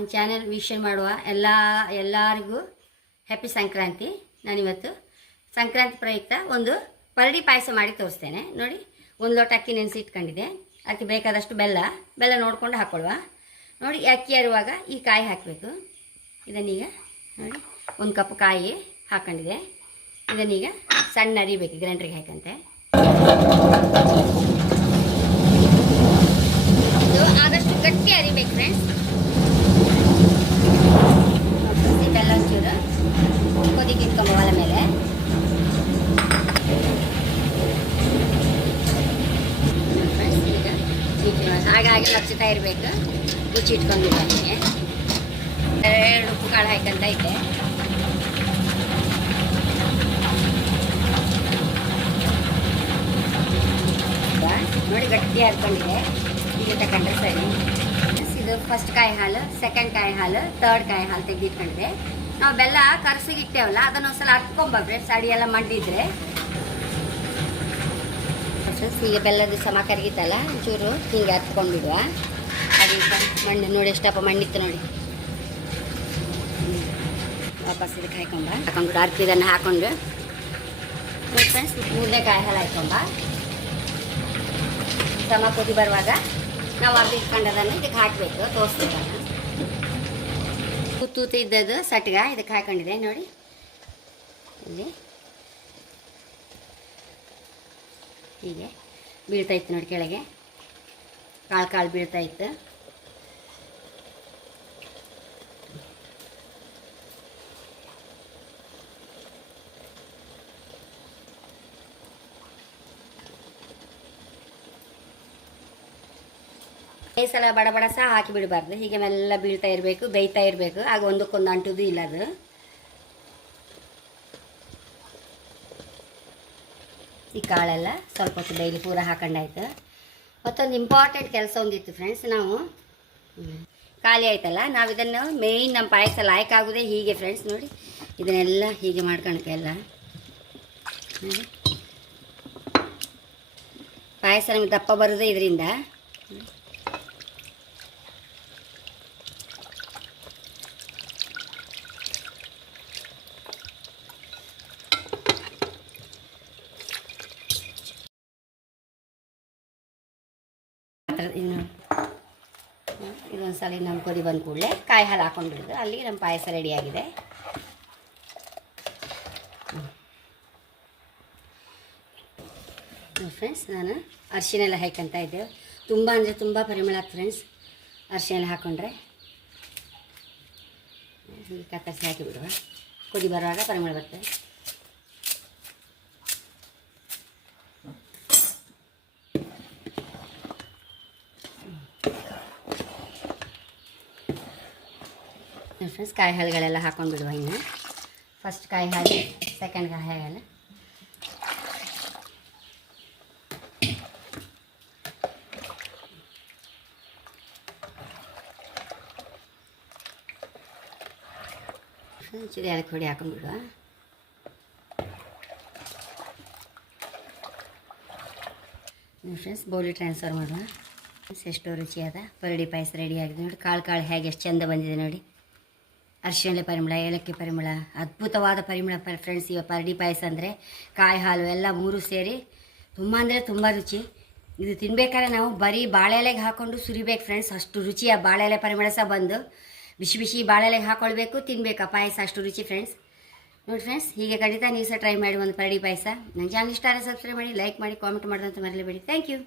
ನನ್ನ ಚಾನೆಲ್ ವೀಕ್ಷಣೆ ಮಾಡುವ ಎಲ್ಲ, ಎಲ್ಲರಿಗೂ ಹ್ಯಾಪಿ ಸಂಕ್ರಾಂತಿ. ನಾನಿವತ್ತು ಸಂಕ್ರಾಂತಿ ಪ್ರಯುಕ್ತ ಒಂದು ಪರಡಿ ಪಾಯಸ ಮಾಡಿ ತೋರಿಸ್ತೇನೆ. ನೋಡಿ, ಒಂದು ಲೋಟ ಅಕ್ಕಿ ನೆನೆಸಿ ಇಟ್ಕೊಂಡಿದ್ದೆ ಅದಕ್ಕೆ ಬೇಕಾದಷ್ಟು ಬೆಲ್ಲ ಬೆಲ್ಲ ನೋಡಿಕೊಂಡು ಹಾಕ್ಕೊಳ್ವಾ ನೋಡಿ ಅಕ್ಕಿ ಅರುವಾಗ ಈ ಕಾಯಿ ಹಾಕಬೇಕು. ಇದನ್ನೀಗ ನೋಡಿ, ಒಂದು ಕಪ್ ಕಾಯಿ ಹಾಕೊಂಡಿದೆ ಇದನ್ನೀಗ ಸಣ್ಣ ಅರಿಬೇಕು, ಗ್ರೈಂಡ್ರಿಗೆ ಹಾಕಂತೆ ಇದು ಆದಷ್ಟು ಗಟ್ಟಿ ಅರಿಬೇಕು ಫ್ರೆಂಡ್ಸ್ ಈ ಬೆಲ್ಲ ಒಂಚೂರು ಕೊದಿಗೆ ಇಟ್ಕೊಂಬ ಒಲೆ ಮೇಲೆ ಫ್ರೆಂಡ್ಸ್ ಈಗ ಹಾಗಾಗಿ ಲಕ್ಷಿತಾ ಇರಬೇಕು. ಮುಚ್ಚಿ ಇಟ್ಕೊಂಡಿದ್ದೀನಿ. ಎರಡು ಉಪ್ಪು ಕಾಳು ಹಾಕಂತ ಐತೆ ನೋಡಿ ಗಟ್ಟಿ ಹಾಕೊಂಡಿದೆ ಇದು ತಗೊಂಡ್ರೆ ಸರಿ. ಇದು ಫಸ್ಟ್ ಕಾಯಿ ಹಾಲು ಸೆಕೆಂಡ್ ಕಾಯಿ ಹಾಲು ತರ್ಡ್ ಕಾಯಿ ಹಾಲು ತೆಗೆದಿಟ್ಕೊಂಡಿದೆ. ನಾವು ಬೆಲ್ಲ ಕರ್ಸಿಗೆ ಇಟ್ಟೇವಲ್ಲ ಅದನ್ನ ಒಂದ್ಸಲ ಹತ್ಕೊಂಬರ್ರಿ ಸಡಿ ಎಲ್ಲ ಮಂಡಿದ್ರೆ ಫ್ರೆಂಡ್ಸ್ ಈಗ ಬೆಲ್ಲದ ಸಮ ಕರಗಿತ್ತಲ್ಲ, ಒಂಚೂರು ಹೀಗೆ ಹತ್ಕೊಂಡ್ಬಿಡುವ ಅದು ಈಗ ಮಣ್ಣು ನೋಡಿ ಎಷ್ಟಪ್ಪ ಮಣ್ಣಿತ್ತು ನೋಡಿ. ವಾಪಸ್ ಇದಕ್ಕೆ ಹಾಕೊಂಡ ಹಾಕೊಂಡ್ಬಿಡು ಅರ್ಧ ಇದನ್ನು ಹಾಕೊಂಡು. ನೋಡಿ ಫ್ರೆಂಡ್ಸ್ ಮೂರನೇ ಕಾಯಿ ಹಾಲು ಹಾಕೊಂಬ ಸಮ ಕುದಿ ಬರುವಾಗ ನಾವು ಅರ್ಧ ಇಟ್ಕೊಂಡದನ್ನು ಇದಕ್ಕೆ ಹಾಕಬೇಕು, ತೋರಿಸ್ಬೇಕು ತೂತು ಇದ್ದದ್ದು ಸಟ್ಗ ಇದಕ್ಕೆ ಹಾಕೊಂಡಿದೆ, ನೋಡಿ. ಇಲ್ಲಿ. ಹೀಗೆ ಬೀಳ್ತಾಯಿತ್ತು ನೋಡಿ ಕೆಳಗೆ. ಕಾಳು ಕಾಳು ಬೀಳ್ತಾಯಿತ್ತು. ಸಲ ಬಡ ಬಡ ಸಹ ಹಾಕಿ ಬಿಡಬಾರ್ದು. ಹೀಗೆ ಮೆಲ್ಲ ಬೀಳ್ತಾ ಇರಬೇಕು, ಬೇಯ್ತಾ ಇರಬೇಕು. ಆಗ ಒಂದಕ್ಕೊಂದು ಅಂಟುದು ಇಲ್ಲ ಅದು. ಈ ಕಾಳೆಲ್ಲ ಸ್ವಲ್ಪ ಹೊತ್ತು ಡೈಲಿ ಪೂರ ಹಾಕೊಂಡಾಯ್ತು. ಮತ್ತೊಂದು ಇಂಪಾರ್ಟೆಂಟ್ ಕೆಲಸ ಒಂದಿತ್ತು ಫ್ರೆಂಡ್ಸ್ ನಾವು ಖಾಲಿ ಆಯ್ತಲ್ಲ ನಾವು ಇದನ್ನು ಮೇಯ್ನ್ ನಮ್ಮ ಪಾಯಸ ಲಾಯ್ಕ್ ಆಗೋದೇ ಹೀಗೆ ಫ್ರೆಂಡ್ಸ್ ನೋಡಿ. ಇದನ್ನೆಲ್ಲ ಹೀಗೆ ಮಾಡ್ಕೊಳಕ್ಕೆ ಎಲ್ಲ. ನೋಡಿ. ಪಾಯಸ ನಮಗೆ ದಪ್ಪ ಬರೋದೇ ಇದರಿಂದ. ಇನ್ನು ಇದೊಂದು ಸಲ ನಮ್ಮ ಕೊದಿ ಬಂದ ಕೂಡಲೇ ಕಾಯಿ ಹಾಲು ಹಾಕೊಂಡ್ಬಿಡಿದ್ರು ಅಲ್ಲಿ ನಮ್ಮ ಪಾಯಸ ರೆಡಿಯಾಗಿದೆ ಫ್ರೆಂಡ್ಸ್ ನಾನು ಅರ್ಶಿನೆಲ್ಲ ಎಲ್ಲ ಹಾಕಂತ ಇದ್ದೇವೆ. ತುಂಬ ಅಂದರೆ ತುಂಬ ಪರಿಮಳ ಫ್ರೆಂಡ್ಸ್ ಅರ್ಶಿನ ಎಲ್ಲ ಹಾಕೊಂಡ್ರೆ ಹೀಗೆ ಕತ್ತರಿಸಿ ಹಾಕಿಬಿಡುವ ಕೊಡಿ ಬರುವಾಗ ಪರಿಮಳ ಬರ್ತದೆ. ಫ್ರೆಂಡ್ಸ್ ಕಾಯಿ ಹಾಲುಗಳೆಲ್ಲ ಹಾಕೊಂಡು ಬಿಡುವ ಇನ್ನು. ಫಸ್ಟ್ ಕಾಯಿ ಹಾಲು ಸೆಕೆಂಡ್ ಕಾಯಿ ಹಾಲು ಒಂಚೂರು ಏಲಕ್ಕಿ ಹೊಡಿ ಹಾಕೊಂಡು ಬಿಡುವ. ಫ್ರೆಂಡ್ಸ್ ಬೌಲಿ ಟ್ರಾನ್ಸ್ಫರ್ ಮಾಡುವ. ಎಷ್ಟೋ ರುಚಿಯಾದ ಪರಡಿ ಪಾಯಸ ರೆಡಿ ಆಗಿದೆ ನೋಡಿ. ಕಾಳು ಕಾಳು ಹೇಗೆ ಎಷ್ಟು ಚಂದ ಬಂದಿದೆ ನೋಡಿ. ಅರಿಶಿಣಲೆ ಪರಿಮಳ, ಏಲಕ್ಕಿ ಪರಿಮಳ, ಅದ್ಭುತವಾದ ಪರಿಮಳ ಫ್ರೆಂಡ್ಸ್ ಇವಾಗ ಪರಡಿ ಪಾಯಸ ಅಂದರೆ ಕಾಯಿ ಹಾಲು ಎಲ್ಲ ಮೂರು ಸೇರಿ ತುಂಬ ಅಂದರೆ ತುಂಬ ರುಚಿ. ಇದು ತಿನ್ಬೇಕಾದ್ರೆ ನಾವು ಬರೀ ಬಾಳೆ ಎಲೆಗೆ ಹಾಕ್ಕೊಂಡು ಸುರಿಬೇಕು ಫ್ರೆಂಡ್ಸ್ ಅಷ್ಟು ರುಚಿಯ ಬಾಳೆ ಎಲೆ ಪರಿಮಳ ಸಹ ಬಂದು ಬಿಸಿ ಬಿಸಿ ಬಾಳೆ ಎಲೆಗೆ ಹಾಕ್ಕೊಳ್ಬೇಕು ತಿನ್ಬೇಕು. ಆ ಪಾಯಸ ಅಷ್ಟು ರುಚಿ ಫ್ರೆಂಡ್ಸ್ ನೋಡಿ ಫ್ರೆಂಡ್ಸ್ ಹೀಗೆ ಖಂಡಿತ ನೀವು ಸಹ ಟ್ರೈ ಮಾಡಿ ಒಂದು ಪರಡಿ ಪಾಯಸ. ನನ್ನ ಚಾನಲ್ ಇಷ್ಟ ಆದರೆ ಸಬ್ಸ್ಕ್ರೈಬ್ ಮಾಡಿ ಲೈಕ್ ಮಾಡಿ ಕಾಮೆಂಟ್ ಮಾಡೋದಂತ ಮರಲೇಬೇಡಿ. Thank you